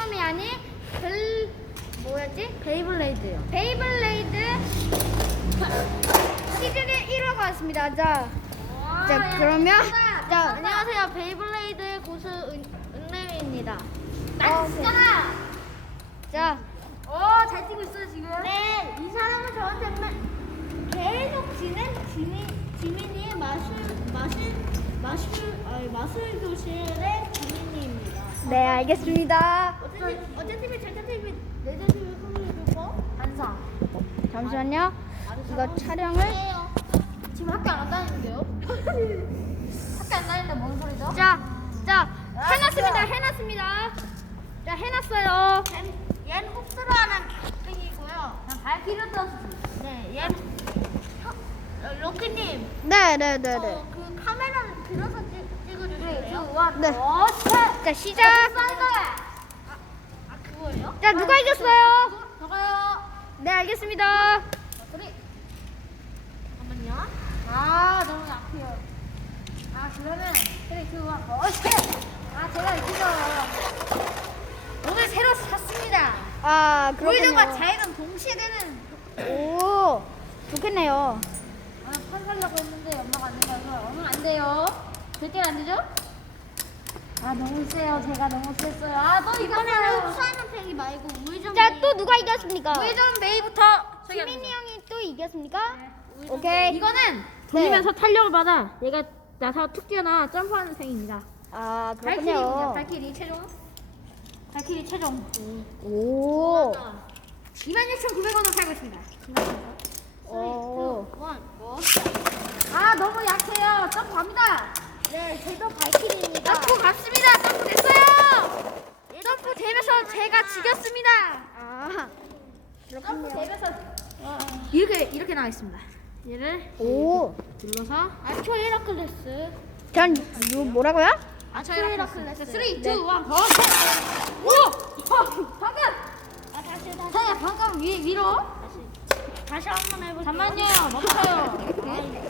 플래티넘이 아닌 벨 뭐였지? 베이블레이드요. 베이블레이드 시즌의 1화가 왔습니다. 자, 자 그러면 자 안녕하세요. 베이블레이드의 고수 은, 은내미입니다. 나 어, 진짜다. 자, 어, 잘 뛰고 있어요 지금. 네, 이 사람은 저한테만 계속 지는 지민 지민이의 마술 마술 마술 아니 마술 교실의 지민이입니다. 네, 알겠습니다. 어쨌든 어쨌든 절대 TV 내대 TV 소개해주고 반사. 잠시만요. 이거 촬영을. 지금 학교 안 다니는데요? 학교 안 다니는데 뭔 소리죠? 자, 자, 해놨습니다. 해놨습니다. 자, 해놨어요. 얘는 흡수하는 객등이고요. 발키리 떴어. 네, 얘는 혀- 어, 로키님. 네, 네, 네, 네. 어, 그 카메라를 들어서 찍, 찍어주실래요? 네. 어, 자, 시작. 아, 그 거예요? 자, 누가 이겼어요? 저거요. 네, 알겠습니다. 소리. 잠깐만요. 아, 너무 약해요. 아, 그러면 그래 그거 어, 아, 제가 이기죠. 오늘 새로 샀습니다. 아, 우회전과 그렇군요. 자해는 동시에 되는. 오, 좋겠네요. 아, 판 살려고 했는데 엄마가 안 된다서 오늘 안 돼요. 절대 안 되죠? 아, 너무 세요. 제가 너무 셌어요. 아, 또 이번에는 이거는 흡수하는 팩이 말고 우회전. 자, 또 누가 이겼습니까? 우회전 메이부터. 지민이 형이 또 이겼습니까? 우회전 오케이. 이거는 돌리면서 탄력을 받아 얘가 나사 툭 튀어나와 점프하는 팽입니다. 아, 발키리입니다. 그렇군요. 발키리 최종. 발키리 최종. 오. 26,900원을 팔고 있습니다. 오. 원. 뭐? 아 너무 약해요. 점프합니다. 네, 저도 발키리입니다. 점프 갔습니다. 점프 됐어요. 점프 되면서 제가 지겼습니다. 아, 점프 그렇군요. 되면서 이렇게 이렇게 나와 있습니다. 얘를 오. 눌러서 아초 헤라클레스. 전, 뭐, 뭐라고요? 아처 헤라클레스. 3, 2, 1, 네. 더. 오! 어, 방금! 아, 다시, 다시. 자야 방금 위, 위로. 다시. 다시 한번 해볼게요. 잠만요. 멈춰요. 이렇게.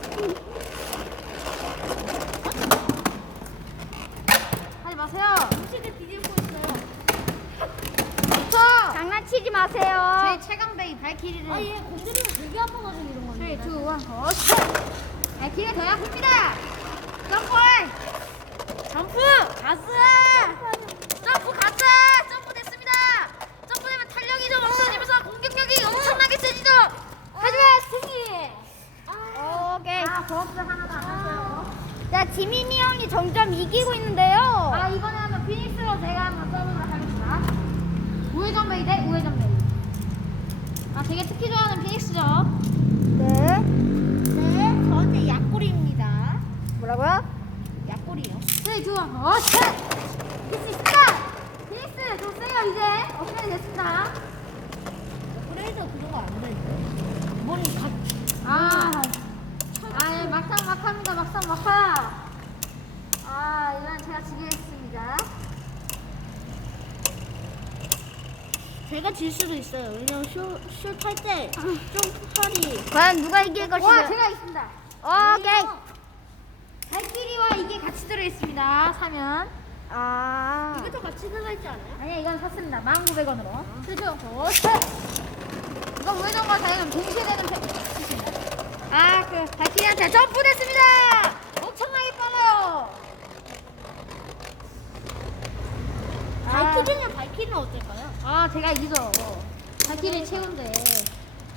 하지 마세요. 음식을 뒤집고 있어요. 멈춰! 마세요. 제 최강배이 발키리를. 아, 얘 건드리면 되게 아파가지고 이런 건데. 3, 2, 1, 더. 발키리 더 약합니다. 점프! 점프! 가스! 점프 가스! 점프 됐습니다. 점프되면 탄력이 좀 없어지면서 공격력이 엄청나게 세지죠. 하지만 승리! 오케이. 아, 버스 하나도 안 났어요. 자, 지민이 형이 점점 이기고 있는데요. 아, 이번에 한번 피닉스로 제가 한번 써보도록 하겠습니다. 우회전 베이 대 우회전 베이. 아, 되게 특히 좋아하는 피닉스죠. 네. 네, 저한테 약골입니다. 뭐라고요? 약골이요. 3, 2, 1, 어, 셋! 피닉스 있다! 피닉스 좀 세요, 이제. 어떻게 됐습니다. 그래도 그런 거안 되는데. 머리 가. 아, 아, 예, 막상 막합니다, 막상 막하. 아, 이건 제가 지겠습니다. 제가 질 수도 있어요. 왜냐면 슛할 때좀 팔이. 과연 누가 이길 와, 것이냐? 제가 있습니다. 오케이. 발키리와 이게 같이 들어있습니다, 사면. 아. 이것도 같이 들어있지 않아요? 아니야, 이건 샀습니다. 19,000원으로. 그죠? 어, 셋! 이거 우회전과 자연은 동시에 되는 팩입니다. 아, 그, 발키리한테 점프됐습니다! 엄청나게 빨라요! 아, 발키리는 발키리는 어떨까요? 아, 제가 이기죠. 발키리 최고인데.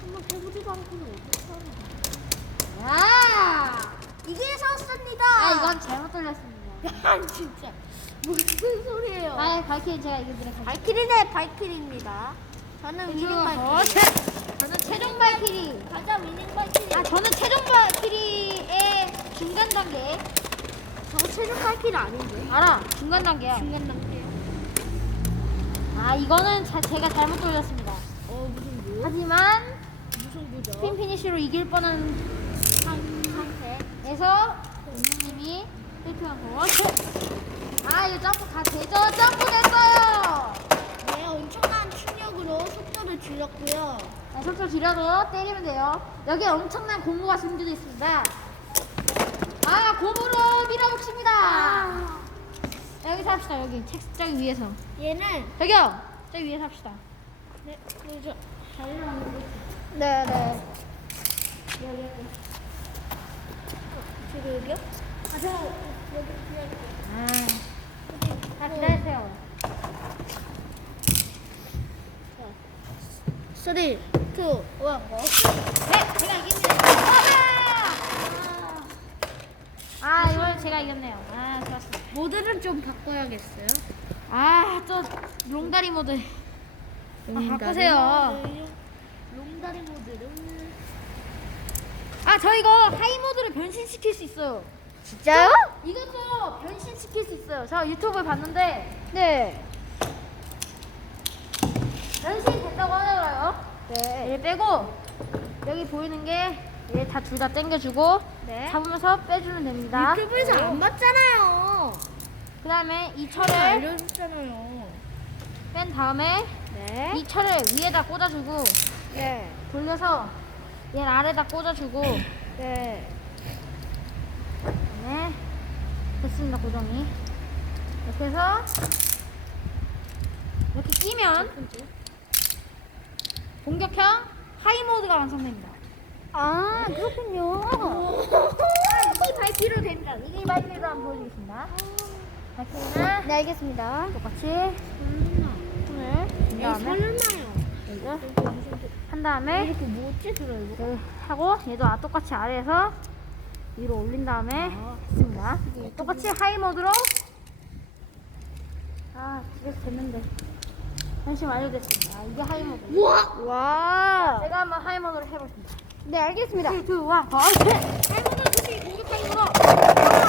한번 해보지도 않고는 어떡하나. 야! 이기셨습니다. 아, 이건 잘못 돌렸습니다. 아, 진짜. 무슨 소리예요? 아, 발키리 제가 이겨드렸습니다. 발키리 대 발키리입니다. 저는 위닝 어, 발키리. 셋! 저는 최종 발키리. 가자 위닝 발키리. 아, 저는 최종 발키리의 중간 단계. 저 최종 발키리 아닌데. 알아, 중간 단계야. 중간 단계요. 아, 이거는 자, 제가 잘못 돌렸습니다. 어 무슨 뭐? 하지만 무슨? 스핀 피니쉬로 이길 뻔한 상, 상태에서 은우님이 1표 고 아, 이거 점프 가 되죠? 점프 됐어요! 네, 엄청난 충격으로 속도를 줄였고요. 네, 속도 줄여도 때리면 돼요. 여기에 엄청난 고무가 숨겨져 있습니다. 아, 고무로 밀어붙입니다. 여기서 합시다 여기. 책 저기 위에서. 얘는 저기요! 저기 위에서 합시다. 네, 네, 저 자리를 만들고 네, 네. 여기 여기. 여기요? 아, 저 여기 여기. 다 기다리세요. 3, 2, 1, 고! 네 제가 이깁니다. 아. 이번엔 제가 이겼네요. 아 좋았어 모드는 좀 바꿔야겠어요. 아저 롱다리 모드. 아, 바꾸세요. 롱다리 모드는 아저 이거 하이 모드를 변신시킬 수 있어요. 진짜요? 이것도 변신시킬 수 있어요. 저 유튜브에 봤는데. 네. 변신 된다고 하더라고요. 네. 얘 빼고 여기 보이는 게 얘다둘 다 당겨주고 네. 잡으면서 빼주면 됩니다 유튜브에서 안 봤잖아요. 그 다음에 이 철을 철을 알려줬잖아요. 뺀 다음에 네. 이 철을 위에다 꽂아주고 네. 돌려서 얘 아래다 꽂아주고 네. 네 됐습니다 고정이 이렇게 해서 이렇게 끼면 공격형 하이 모드가 완성됩니다 아, 그렇군요. 이 발키로 됩니다 이 발키로 한번 보여드리겠습니다 발키는 네, 알겠습니다. 똑같이 손을 준 다음에 설마요. 여기서 한 다음에 이렇게 뭐지 들어 이거? 이렇게 하고 얘도 아- 똑같이 아래에서 위로 올린 다음에 했습니다. 똑같이 하이 모드로 아 집에서 됐는데 변신 완료됐습니다. 아, 이게 하이 모드. 우와! 와. 제가 한번 하이 모드로 해보겠습니다. 네, 알겠습니다. 3, 2, 1, 더 하이 모드 다시 공격하는 거로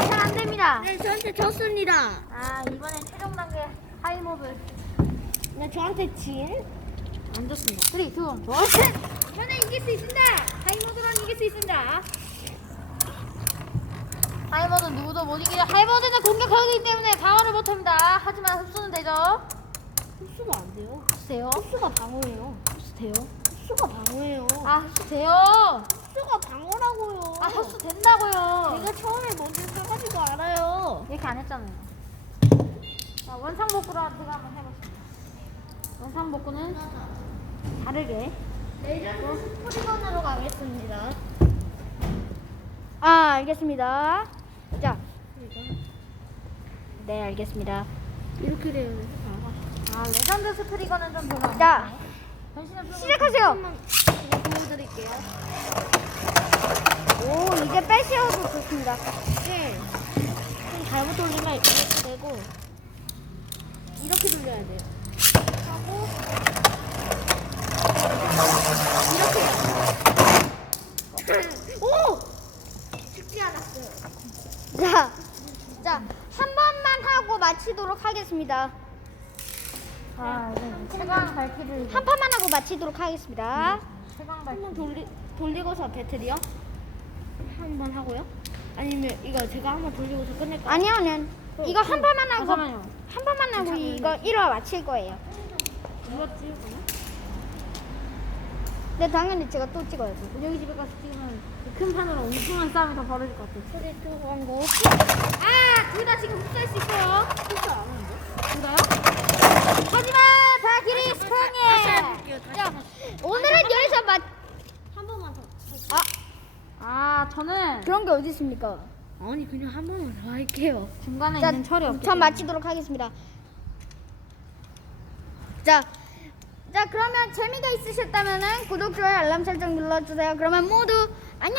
잘안 됩니다. 네, 저한테 졌습니다. 아 이번엔 최종 단계 하이 모드 네, 저한테 진. 안 좋습니다. 3, 2, 1, 더 저는 이길 수 있습니다. 하이 모드로는 이길 수 있습니다. 하이 모드 누구도 못 이기죠. 하이 모드는 공격하기 때문에 방어를 못합니다. 하지만 흡수는 되죠. 흡수가 안 돼요. 흡수돼요. 흡수가 방어예요. 흡수 돼요. 흡수가 방어예요. 아 흡수 돼요. 흡수가 방어라고요. 아 흡수 된다고요. 제가 처음에 먼저 사가지고 알아요. 이렇게 안 했잖아요. 자 원상복구로 제가 한번 해보겠습니다. 원상복구는 다르게 레이저는 스프리건으로 가겠습니다. 아, 알겠습니다. 자. 네, 알겠습니다. 이렇게 돼요. 아 레전드 스프리거는 좀 별로 안 자, 좋네. 시작하세요. 보여드릴게요. 오, 이제 빼시어도 좋습니다. 네. 좀 잘못 돌리면 이렇게 되고 이렇게 돌려야 돼요. 하고 이렇게. 오! 죽지 않았어요. 자, 자, 한 번만 하고 마치도록 하겠습니다. 아 네. 최강 발키를 한 판만 하고 마치도록 하겠습니다. 최강 발키 한번 돌리 돌리고서 배틀이요? 한 번 하고요? 아니면 이거 제가 한 번 돌리고서 끝낼까요? 아니요, 아니요. 이거 한 판만 하고 잠깐만요. 한 판만 하고 이거 1화 마칠 거예요. 누가 찍어요? 네, 당연히 제가 또 찍어야죠. 여기 집에 가서 찍으면 그큰 판으로 엉뚱한 싸움이 더 벌어질 것 같아요. 소리 한 거. 아, 둘 다 지금 흡수할 수 있어요. 진짜 안 하는데? 둘 다요? 하지만. 다시. 자, 오늘은 여기서 마한 번만 더. 아, 아, 저는 그런 게 어디 있습니까? 아니 그냥 한 번만 더 할게요. 중간에 자, 있는 철이 없기 전 때문에. 마치도록 하겠습니다. 자, 자 그러면 재미가 있으셨다면은 구독, 좋아요, 알람 설정 눌러주세요. 그러면 모두 안녕.